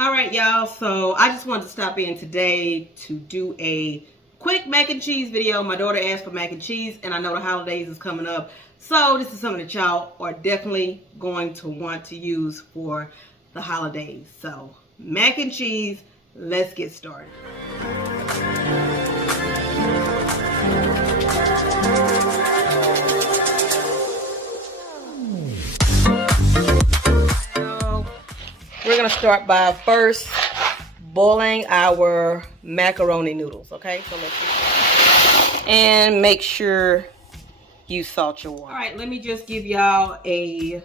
All right, y'all, so I just wanted to stop in today to do a quick mac and cheese video. My daughter asked for mac and cheese, and I know the holidays is coming up, so this is something that y'all are definitely going to want to use for the holidays. So mac and cheese, let's get started. We're gonna start by first boiling our macaroni noodles, okay? So let's do and make sure you salt your water. All right, let me just give y'all a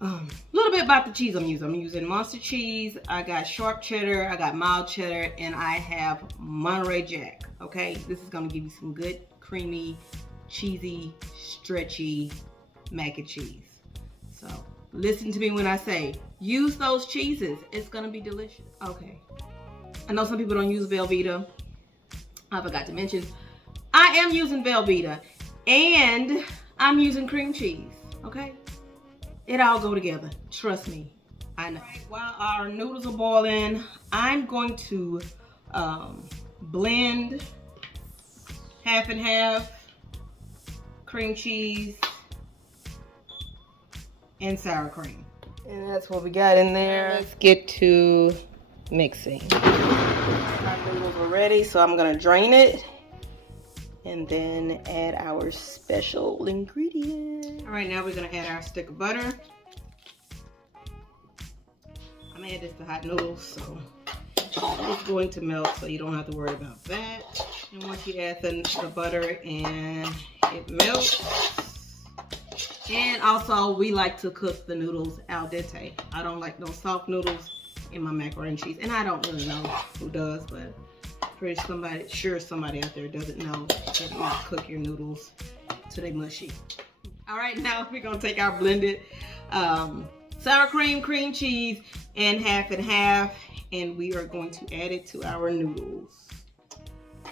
little bit about the cheese I'm using. I'm using Monster cheese. I got sharp cheddar, I got mild cheddar, and I have Monterey Jack, okay? This is gonna give you some good, creamy, cheesy, stretchy mac and cheese. So listen to me when I say use those cheeses. It's gonna be delicious. Okay. I know some people don't use Velveeta. I forgot to mention, I am using Velveeta and I'm using cream cheese. Okay? It all go together. Trust me. I know. Right, while our noodles are boiling, I'm going to blend half and half cream cheese and sour cream. And that's what we got in there. Let's get to mixing. My noodles are ready, so I'm gonna drain it and then add our special ingredient. All right, now we're gonna add our stick of butter. I'm gonna add this to hot noodles, so it's going to melt, so you don't have to worry about that. And once you add the butter and it melts, and also, we like to cook the noodles al dente. I don't like no soft noodles in my macaroni and cheese. And I don't really know who does, but sure somebody out there doesn't know that you cook your noodles till they mushy. All right, now we're gonna take our blended sour cream, cream cheese, and half, and we are going to add it to our noodles.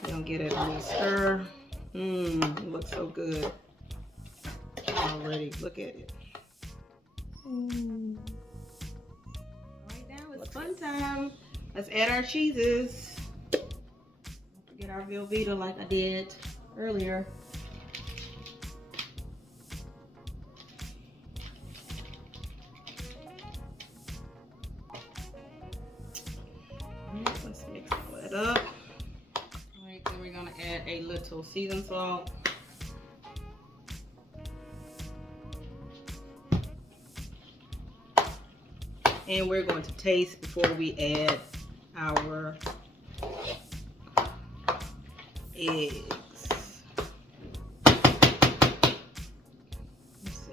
We're gonna get it a little stir. It looks so good. Already, look at it. Right now it's fun time. Let's add our cheeses. Don't forget our Velveeta like I did earlier. Let's mix all that up. All right, then we're gonna add a little seasoned salt. And we're going to taste before we add our eggs. Let's see.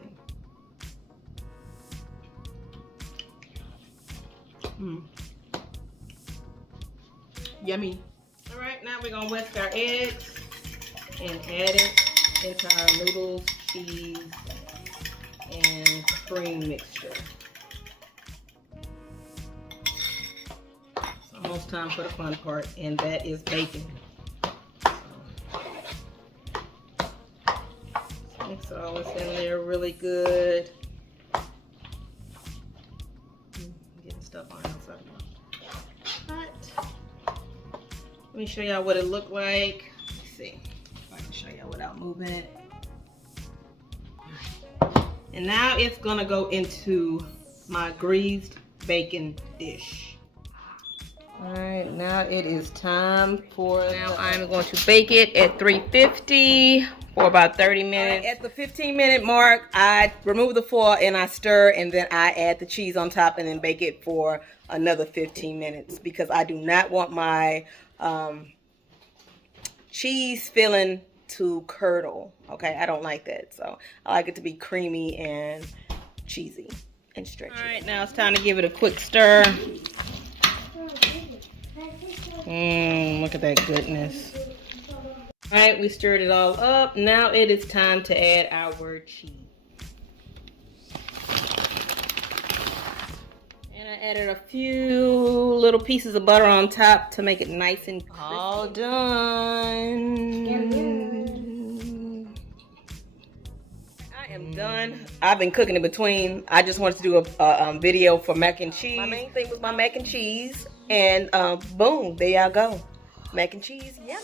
Yummy. All right, now we're gonna whisk our eggs and add it into our noodles, cheese, and cream mixture. Almost time for the fun part, and that is bacon. So mix all this in there really good. Getting stuff on the outside. But let me show y'all what it looked like. Let's see if I can show y'all without moving it. And now it's gonna go into my greased bacon dish. All right, now it is time for I'm going to bake it at 350 for about 30 minutes. At the 15-minute mark, I remove the foil and I stir, and then I add the cheese on top and then bake it for another 15 minutes because I do not want my cheese filling to curdle. Okay, I don't like that. So I like it to be creamy and cheesy and stretchy. All right, now it's time to give it a quick stir. Look at that goodness. All right, we stirred it all up. Now it is time to add our cheese. And I added a few little pieces of butter on top to make it nice and crispy. All done. I am Done. I've been cooking in between. I just wanted to do a video for mac and cheese. My main thing was my mac and cheese, and boom, there y'all go, mac and cheese, yummy.